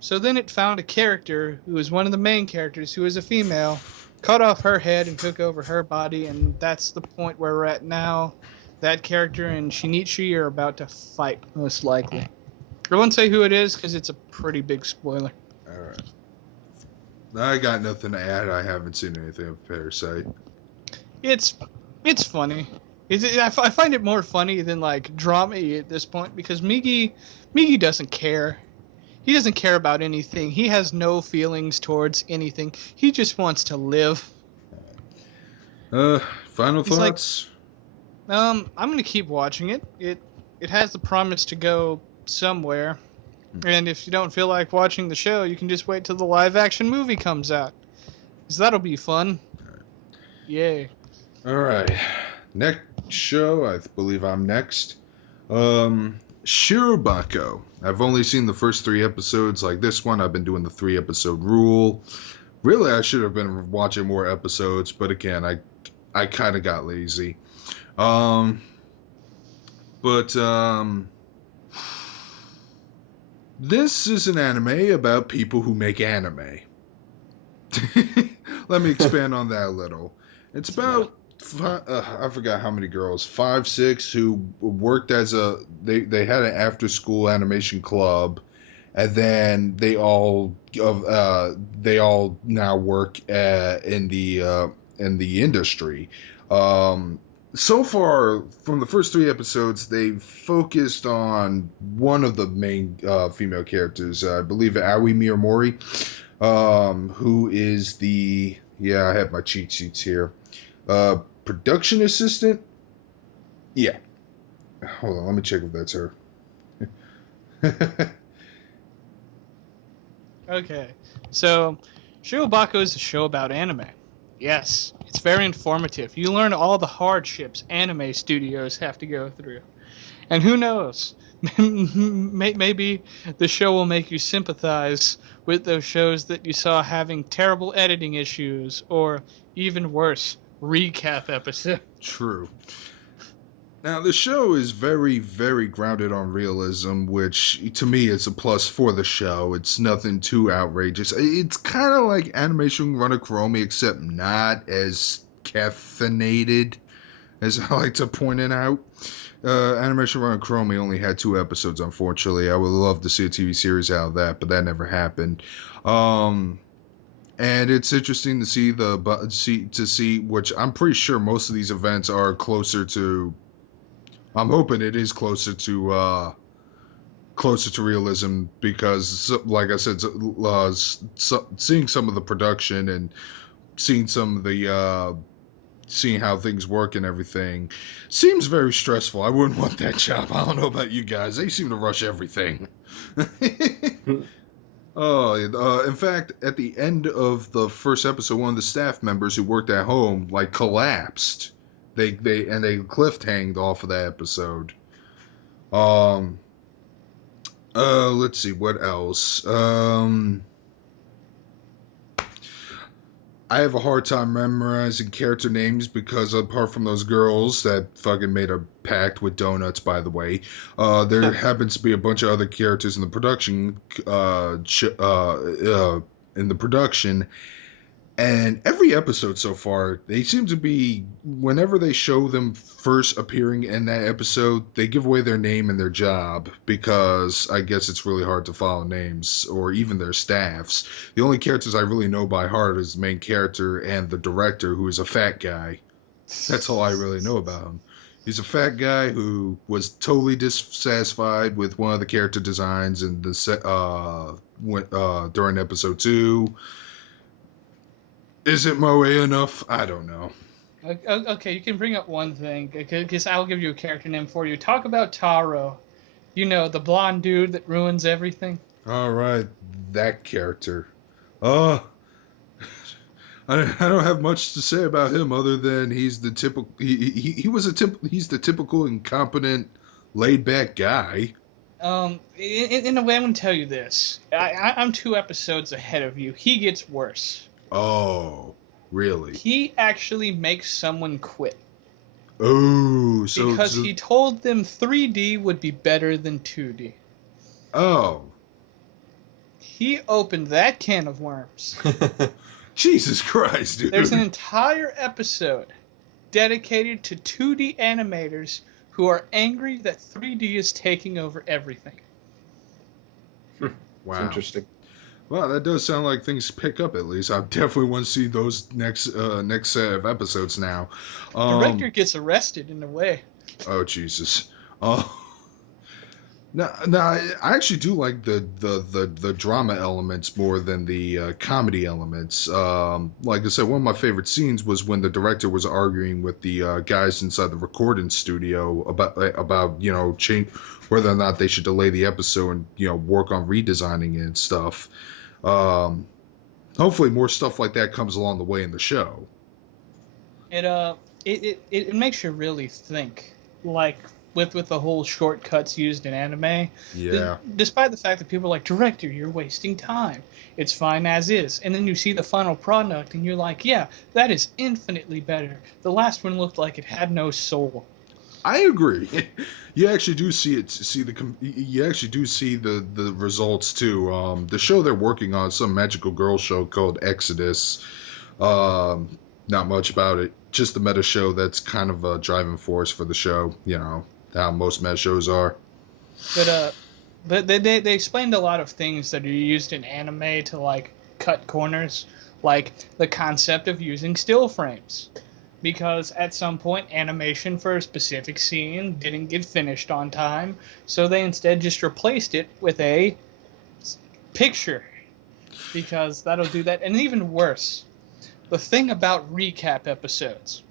So then it found a character who was one of the main characters, who was a female, cut off her head and took over her body, and that's the point where we're at now. That character and Shinichi are about to fight, most likely. I won't say who it is because it's a pretty big spoiler. All right. I got nothing to add. I haven't seen anything of Parasite. It's funny. I find it more funny than like drama at this point because Migi doesn't care. He doesn't care about anything. He has no feelings towards anything. He just wants to live. Final He's like, thoughts? I'm gonna keep watching it. It has the promise to go somewhere. And if you don't feel like watching the show, you can just wait till the live action movie comes out. Because that'll be fun. Yay. All right. Next show, I believe I'm next. Shirobako. I've only seen the first 3 episodes. Like this one, I've been doing the 3-episode rule. Really, I should have been watching more episodes, but again, I kind of got lazy. This is an anime about people who make anime. Let me expand on that a little. It's about I forgot how many girls, 5, 6, who worked as they had an after school animation club, and then they all now work in the industry. So far, from the first 3 episodes, they've focused on one of the main female characters. I believe Aoi Miyamori, who is the I have my cheat sheets here. Production assistant. Yeah. Hold on, let me check if that's her. Okay. So, Shirobako is a show about anime. Yes, it's very informative. You learn all the hardships anime studios have to go through. And who knows? Maybe the show will make you sympathize with those shows that you saw having terrible editing issues, or even worse, recap episodes. True. Now, the show is very, very grounded on realism, which to me is a plus for the show. It's nothing too outrageous. It's kind of like Animation Run Chromie, except not as caffeinated, as I like to point it out. Animation Run Chromie only had 2 episodes, unfortunately. I would love to see a TV series out of that, but that never happened. And it's interesting to see which I'm pretty sure most of these events are closer to. I'm hoping it is closer to realism because, like I said, seeing some of the production and seeing some of the seeing how things work and everything seems very stressful. I wouldn't want that job. I don't know about you guys. They seem to rush everything. Oh, in fact, at the end of the first episode, one of the staff members who worked at home collapsed. They cliffhanged off of that episode. Um, let's see what else. I have a hard time memorizing character names because apart from those girls that fucking made a pact with donuts, by the way, there happens to be a bunch of other characters in the production, in the production, and every episode so far, they seem to be, whenever they show them first appearing in that episode, they give away their name and their job because I guess it's really hard to follow names or even their staffs. The only characters I really know by heart is the main character and the director, who is a fat guy. That's all I really know about him. He's a fat guy who was totally dissatisfied with one of the character designs in the during episode 2. Is it moe enough? I don't know. Okay, you can bring up one thing, because I'll give you a character name for you. Talk about Taro. You know, the blonde dude that ruins everything. All right, that character. Uh, I don't have much to say about him other than he's the typical. He's the typical incompetent, laid back guy. In a way, I'm going to tell you this. I'm 2 episodes ahead of you. He gets worse. Oh, really? He actually makes someone quit. Oh, because he told them 3D would be better than 2D. Oh. He opened that can of worms. Jesus Christ, dude. There's an entire episode dedicated to 2D animators who are angry that 3D is taking over everything. Wow. That's interesting. Well, that does sound like things pick up at least. I definitely want to see those next set of episodes now. Director gets arrested in a way. Oh, Jesus. Now, I actually do like the drama elements more than the comedy elements. Like I said, one of my favorite scenes was when the director was arguing with the guys inside the recording studio about whether or not they should delay the episode and work on redesigning it and stuff. Hopefully, more stuff like that comes along the way in the show. It makes you really think, like with the whole shortcuts used in anime. Yeah. Despite the fact that people are like, director, you're wasting time. It's fine as is. And then you see the final product and you're like, yeah, that is infinitely better. The last one looked like it had no soul. I agree. You actually do see it. You actually do see the results too. The show they're working on, some magical girl show called Exodus. Not much about it. Just the meta show that's kind of a driving force for the show. How most meta shows are. But they explained a lot of things that are used in anime to like cut corners, like the concept of using still frames. Because at some point, animation for a specific scene didn't get finished on time, so they instead just replaced it with a picture. Because that'll do that. And even worse, the thing about recap episodes.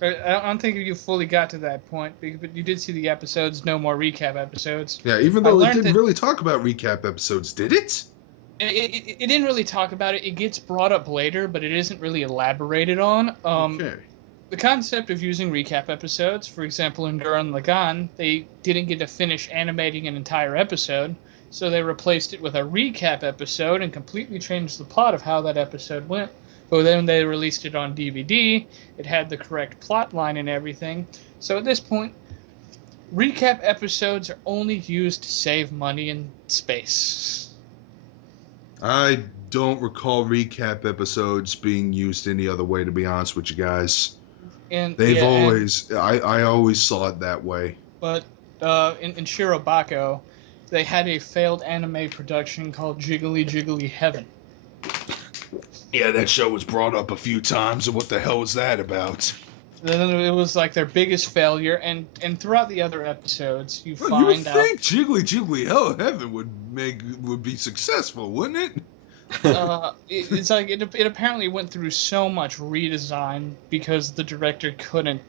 I don't think you fully got to that point, but you did see the episodes, no more recap episodes. Yeah, even though it didn't really talk about recap episodes, did it? It didn't really talk about it. It gets brought up later, but it isn't really elaborated on. Okay. The concept of using recap episodes, for example, in Gurren Lagann, they didn't get to finish animating an entire episode, so they replaced it with a recap episode and completely changed the plot of how that episode went. But then they released it on DVD. It had the correct plot line and everything. So at this point, recap episodes are only used to save money and space. I don't recall recap episodes being used any other way, to be honest with you guys. And They've yeah, always, I always saw it that way. but in Shirobako, they had a failed anime production called Jiggly Jiggly Heaven. Yeah, that show was brought up a few times, and what the hell was that about? Then it was like their biggest failure, and throughout the other episodes, you Well, you would find out. think Jiggly Jiggly Hell Heaven would be successful, wouldn't it? It's like it apparently went through so much redesign because the director couldn't,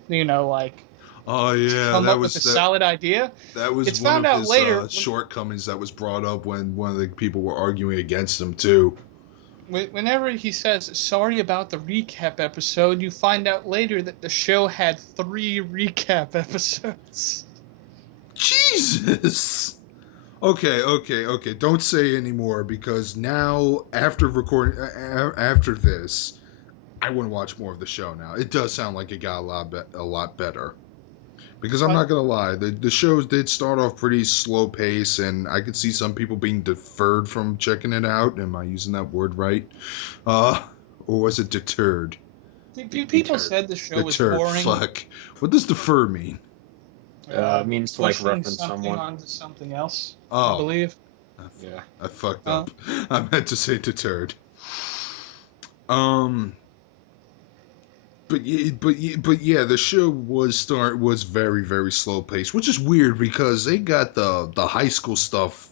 Oh yeah, come that up was with a solid idea. that was It's one found of out his later shortcomings that was brought up when one of the people were arguing against him too. whenever he says sorry about the recap episode, you find out later that the show had 3 recap episodes. Jesus. Okay. Don't say anymore because now after recording after this, I want to watch more of the show now. It does sound like it got a lot better. Because I'm not gonna lie, the shows did start off pretty slow pace, and I could see some people being deferred from checking it out. Am I using that word right? Or was it deterred? People said the show was boring. Fuck. What does defer mean? It means to like Pushing reference something someone. onto something else. Oh. I believe. Yeah. I fucked Oh. up. I meant to say deterred. But yeah, the show was very very slow paced, which is weird because they got the high school stuff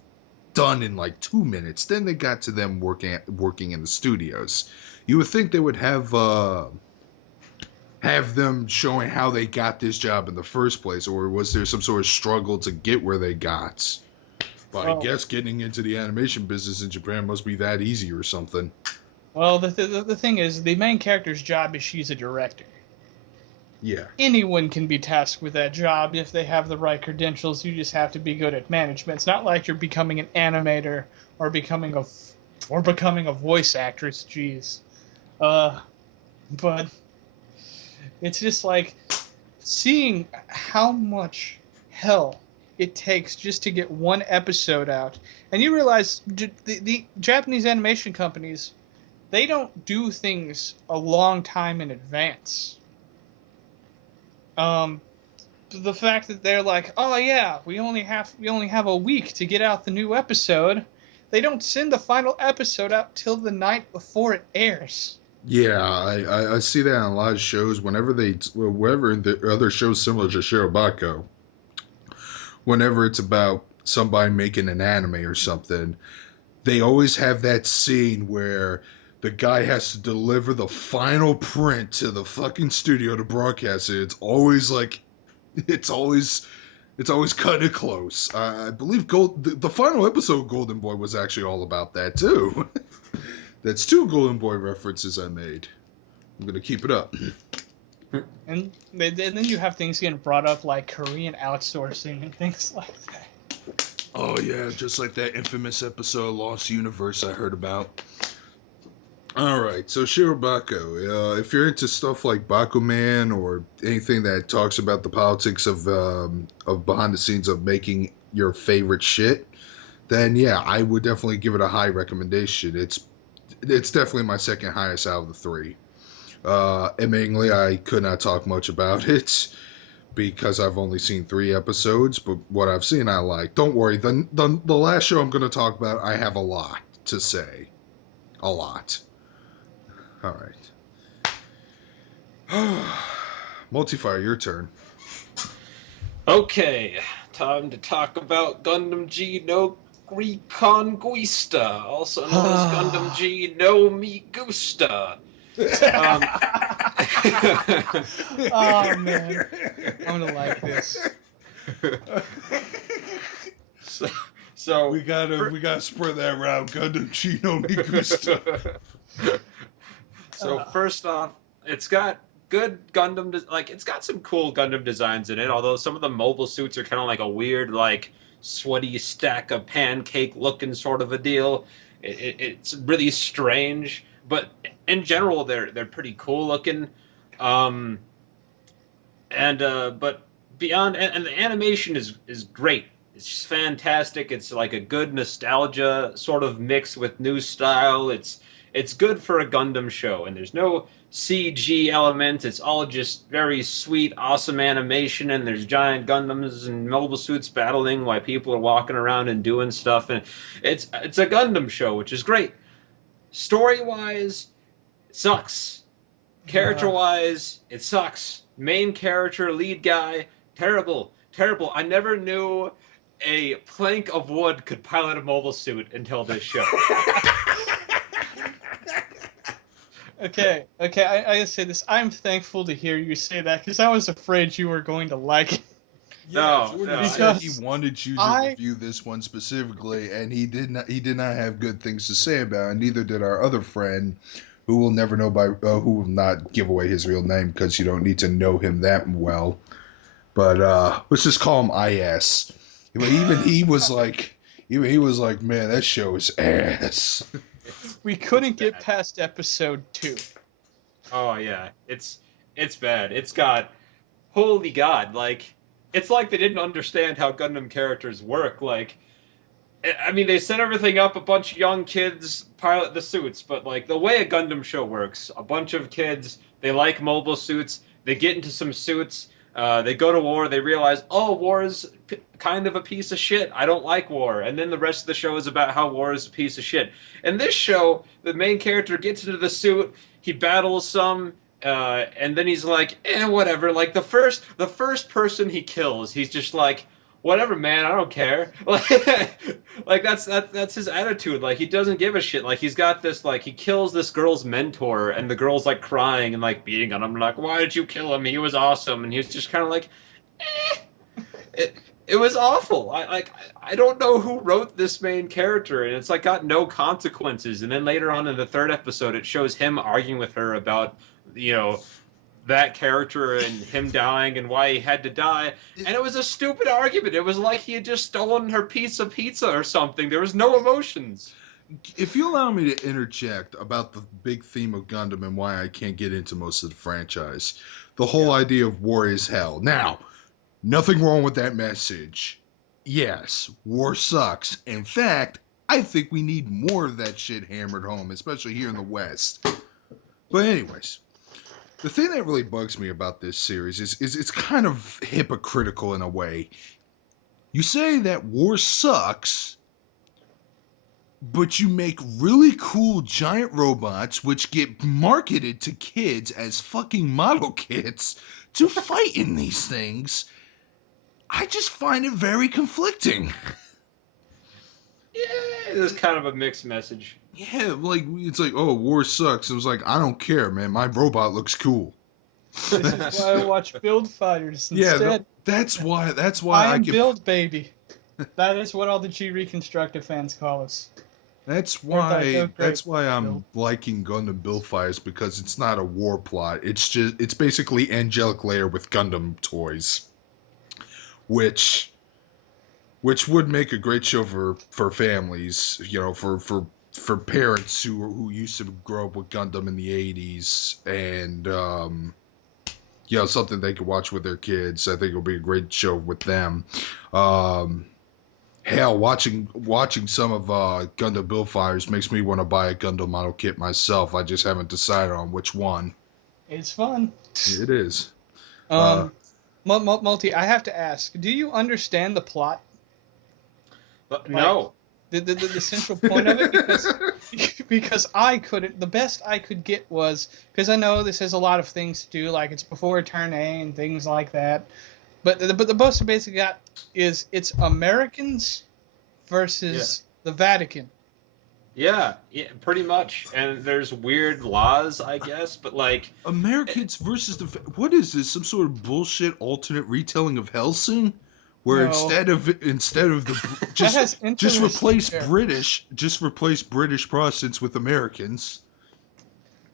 done in like 2 minutes. Then they got to them working in the studios. You would think they would have them showing how they got this job in the first place, or was there some sort of struggle to get where they got? But I guess getting into the animation business in Japan must be that easy or something. Well, the thing is, the main character's job is she's a director. Yeah. Anyone can be tasked with that job if they have the right credentials. You just have to be good at management. It's not like you're becoming an animator or becoming a voice actress. Jeez. But it's just like seeing how much hell it takes just to get one episode out, and you realize the Japanese animation companies, they don't do things a long time in advance. The fact that they're like, oh yeah, we only have a week to get out the new episode. They don't send the final episode out till the night before it airs. Yeah, I see that on a lot of shows. Whenever the other shows similar to Shirobako, whenever it's about somebody making an anime or something, they always have that scene where the guy has to deliver the final print to the fucking studio to broadcast it. It's always kind of close. I believe the final episode of Golden Boy was actually all about that too. That's 2 Golden Boy references I made. I'm gonna keep it up. And then you have things getting brought up like Korean outsourcing and things like that. Oh yeah, just like that infamous episode of Lost Universe I heard about. Alright, so Shirobako. If you're into stuff like Bakuman or anything that talks about the politics of behind the scenes of making your favorite shit, then yeah, I would definitely give it a high recommendation. It's definitely my second highest out of the 3. Admittingly, I could not talk much about it because I've only seen 3 episodes, but what I've seen I like. Don't worry, the last show I'm going to talk about, I have a lot to say. A lot. Alright. Multifire, your turn. Okay, time to talk about Gundam G no Reconguista, also known as Gundam G no Mi Gusta. Oh man, I'm gonna like this. So we gotta spread that around. Gundam G no Mi Gusta. So first off, it's got good Gundam, it's got some cool Gundam designs in it. Although some of the mobile suits are kind of like a weird, like sweaty stack of pancake looking sort of a deal. It's really strange. but in general, they're pretty cool looking. Um, but beyond, and the animation is great. It's just fantastic. It's like a good nostalgia sort of mix with new style. It's good for a Gundam show, and there's no CG element. It's all just very sweet, awesome animation, and there's giant Gundams and mobile suits battling while people are walking around and doing stuff, and it's a Gundam show, which is great. Story wise, it sucks. Character wise, it sucks. Main character, lead guy, terrible, terrible. I never knew a plank of wood could pilot a mobile suit until this show. Okay, I gotta say this. I'm thankful to hear you say that because I was afraid you were going to like it. No, Jordan no, said he because wanted you to review this one specifically, and he did not. He did not have good things to say about it. And neither did our other friend, who will never know who will not give away his real name because you don't need to know him that well. But let's just call him IS. Even he was like, man, that show is ass. we couldn't it's get bad. past episode 2. Oh yeah, it's bad. It's got holy god, like it's like they didn't understand how Gundam characters work. Like I mean, they set everything up. A bunch of young kids pilot the suits, but like the way a Gundam show works, a bunch of kids they like mobile suits. They get into some suits. They go to war. They realize, oh, war is kind of a piece of shit. I don't like war. And then the rest of the show is about how war is a piece of shit. In this show, the main character gets into the suit. He battles some. And then he's like, whatever. Like the first person he kills, he's just like, whatever, man, I don't care. Like that's his attitude. Like he doesn't give a shit. Like he's got this like he kills this girl's mentor, and the girl's like crying and like beating on him. Like, why did you kill him? He was awesome, and he was just kind of like, it was awful. I don't know who wrote this main character, and it's like got no consequences. And then later on in the third episode, it shows him arguing with her about you know that character and him dying and why he had to die. And it was a stupid argument. It was like he had just stolen her piece of pizza or something. There was no emotions. If you allow me to interject about the big theme of Gundam and why I can't get into most of the franchise, the whole idea of war is hell. Now, nothing wrong with that message. Yes, war sucks. In fact, I think we need more of that shit hammered home, especially here in the West. But anyways, the thing that really bugs me about this series is it's kind of hypocritical in a way. You say that war sucks, but you make really cool giant robots which get marketed to kids as fucking model kits to fight in these things. I just find it very conflicting. Yeah, it was kind of a mixed message. Yeah, like it's like, oh, war sucks. It was like, I don't care, man. My robot looks cool. This is why I watch Build Fighters instead. Yeah, that's why I I am can. Build Baby. That is what all the G Reconstructive fans call us. That's Great. why I'm liking Gundam Build Fighters, because it's not a war plot. It's basically Angelic Layer with Gundam toys, which would make a great show for families, for parents who used to grow up with Gundam in the 80s, and something they could watch with their kids. I think it'll be a great show with them. Hell, watching some of Gundam Build Fighters makes me want to buy a Gundam model kit myself. I just haven't decided on which one. It's fun. It is. Multi, I have to ask, do you understand the plot? But no. The central point of it? Because I couldn't. The best I could get was, because I know this has a lot of things to do, like it's before Turn A and things like that. But the most I basically got is it's Americans versus the Vatican. Yeah, pretty much. And there's weird laws, I guess, but like Americans versus the. What is this? Some sort of bullshit alternate retelling of Hellsing, where No. instead of the just replace British Protestants with Americans.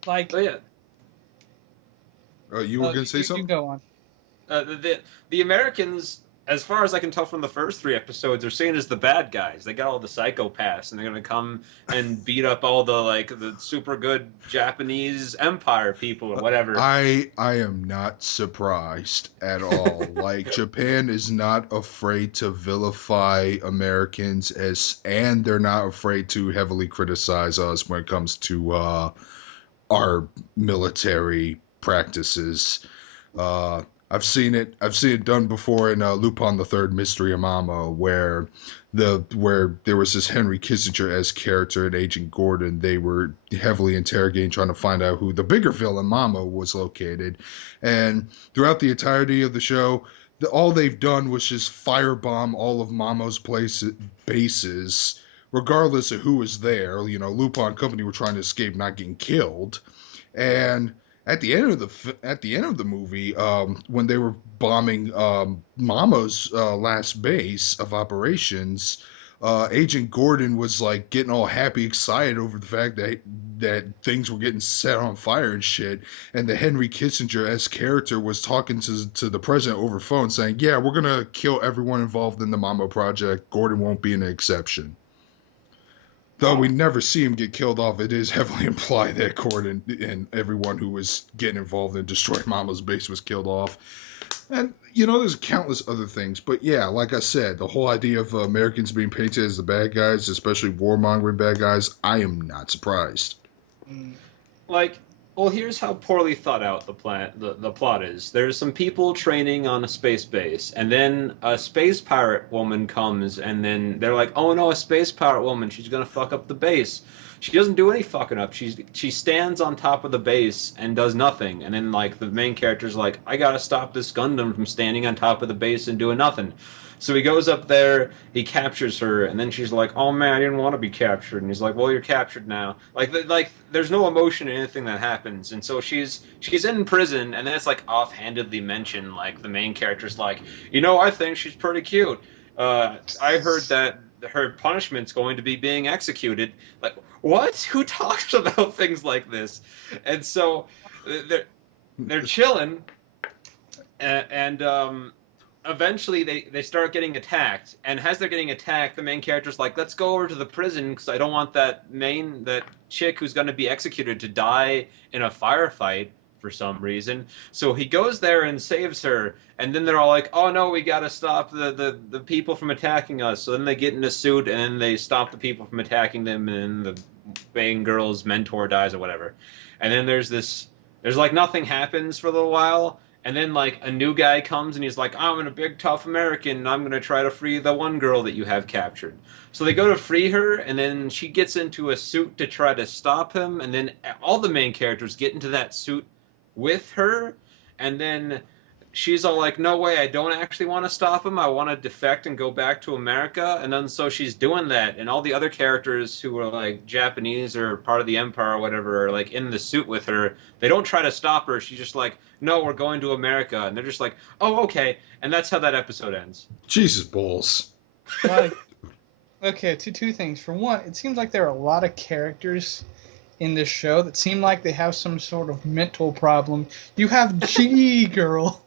Like. Oh yeah. You were gonna say something? You go on. The Americans as far as I can tell from the first 3 episodes, they're seen as the bad guys. They got all the psychopaths, and they're gonna come and beat up all the super good Japanese Empire people or whatever. I am not surprised at all. Like, Japan is not afraid to vilify Americans, and they're not afraid to heavily criticize us when it comes to our military practices. Uh, I've seen it done before in Lupin the Third: Mystery of Mama, where there was this Henry Kissinger as character and Agent Gordon. They were heavily interrogating, trying to find out who the bigger villain, Mama, was located. And throughout the entirety of the show, all they've done was just firebomb all of Mama's bases, regardless of who was there. You know, Lupin Company were trying to escape, not getting killed. And at the end of the movie, when they were bombing Mama's last base of operations, Agent Gordon was like getting all happy, excited over the fact that things were getting set on fire and shit. And the Henry Kissinger as character was talking to the president over phone, saying, "Yeah, we're gonna kill everyone involved in the Mama project. Gordon won't be an exception." Though we never see him get killed off, it is heavily implied that Gordon and everyone who was getting involved in destroying Mama's base was killed off. And, you know, there's countless other things. But yeah, like I said, the whole idea of Americans being painted as the bad guys, especially warmongering bad guys, I am not surprised. Like, well, here's how poorly thought out the plot is. There's some people training on a space base, and then a space pirate woman comes, and then they're like, "Oh no, a space pirate woman! She's gonna fuck up the base." She doesn't do any fucking up. She stands on top of the base and does nothing, and then like the main character's like, "I gotta stop this Gundam from standing on top of the base and doing nothing." So he goes up there, he captures her, and then she's like, "Oh man, I didn't want to be captured." And he's like, "Well, you're captured now." Like there's no emotion in anything that happens, and so she's in prison, and then it's like offhandedly mentioned, like the main character's like, "You know, I think she's pretty cute. I heard that her punishment's going to be being executed." Like, what? Who talks about things like this? And so they're chilling, and eventually they start getting attacked, and as they're getting attacked, the main character's like, "Let's go over to the prison because I don't want that chick who's going to be executed to die in a firefight for some reason." So he goes there and saves her, and then they're all like, "Oh no, we got to stop the people from attacking us." So then they get in a suit, and then they stop the people from attacking them, and the main girl's mentor dies or whatever. And then there's like nothing happens for a little while, and then like a new guy comes and he's like, "I'm a big tough American and I'm going to try to free the one girl that you have captured." So they go to free her, and then she gets into a suit to try to stop him, and then all the main characters get into that suit with her, and then she's all like, "No way, I don't actually want to stop him. I want to defect and go back to America." And then so she's doing that, and all the other characters who are like Japanese or part of the Empire or whatever are like in the suit with her. They don't try to stop her. She's just like, "No, we're going to America." And they're just like, "Oh, okay." And that's how that episode ends. Jesus balls. Like, okay, two things. For one, it seems like there are a lot of characters in this show that seem like they have some sort of mental problem. You have G Girl.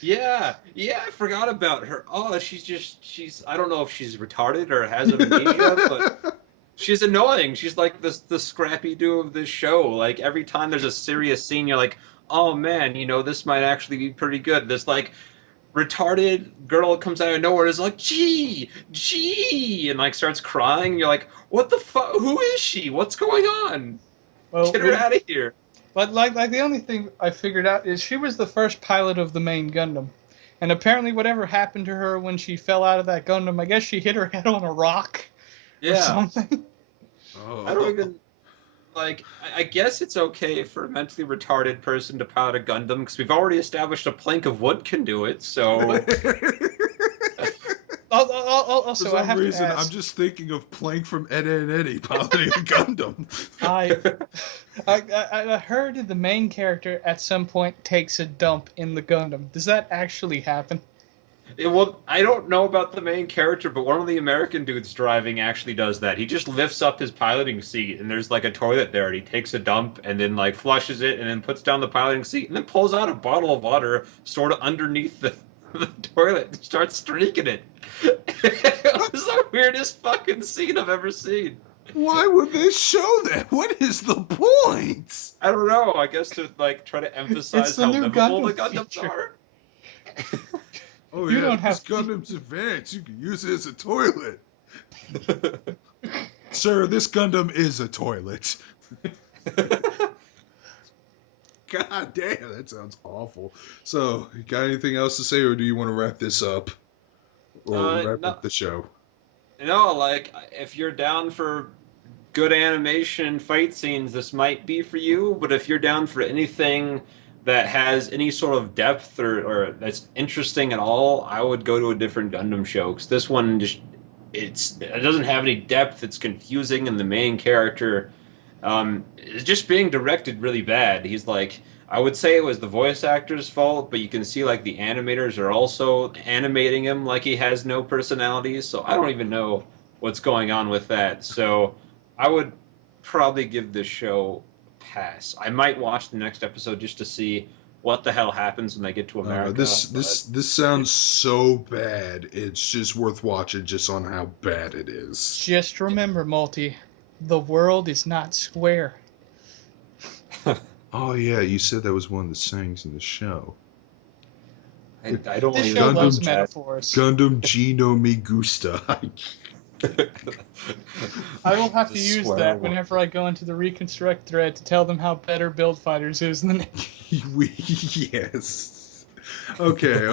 Yeah, I forgot about her. Oh, she's I don't know if she's retarded or has amnesia, but she's annoying. She's like the Scrappy Doo of this show. Like every time there's a serious scene, you're like, "Oh man, you know this might actually be pretty good." This like retarded girl comes out of nowhere, is like, G, and like starts crying. You're like, "What the fuck? Who is she? What's going on? Well, Get her out of here!" but like the only thing I figured out is she was the first pilot of the main Gundam, and apparently whatever happened to her when she fell out of that Gundam, I guess she hit her head on a rock or Yeah, something. Oh. I don't even like. I guess it's okay for a mentally retarded person to pilot a Gundam because we've already established a plank of wood can do it. So For Also, some I have reason, to ask. I'm just thinking of Plank from Ed, Ed, and Eddie piloting a Gundam. I heard the main character at some point takes a dump in the Gundam. Does that actually happen? Well, I don't know about the main character, but one of the American dudes driving actually does that. He just lifts up his piloting seat, and there's like a toilet there, and he takes a dump, and then like flushes it, and then puts down the piloting seat, and then pulls out a bottle of water sort of underneath the the toilet and starts streaking it. It was the weirdest fucking scene I've ever seen. Why would they show that? What is the point? I don't know. I guess to like try to emphasize the how new livable the Gundam Gundams feature. are. Oh You yeah, don't this have- Gundam's advanced. You can use it as a toilet. Sir, this Gundam is a toilet. God damn, that sounds awful. So, you got anything else to say, or do you want to wrap this up? Or wrap No. up the show? No, like if you're down for good animation fight scenes, this might be for you. But if you're down for anything that has any sort of depth or that's interesting at all, I would go to a different Gundam show because this one just it doesn't have any depth. It's confusing, and the main character is just being directed really bad. He's like. I would say it was the voice actor's fault, but you can see like the animators are also animating him like he has no personality. So I don't even know what's going on with that. So I would probably give this show a pass. I might watch the next episode just to see what the hell happens when they get to America. This sounds so bad. It's just worth watching just on how bad it is. Just remember, Multi, the world is not square. Oh yeah, you said that was one of the sayings in the show. I don't This even show Gundam- loves that. metaphors. Gundam G no me gusta. I will have to The use swear that word. whenever I go into the Reconstruct thread to tell them how better Build Fighters is than Yes. Okay.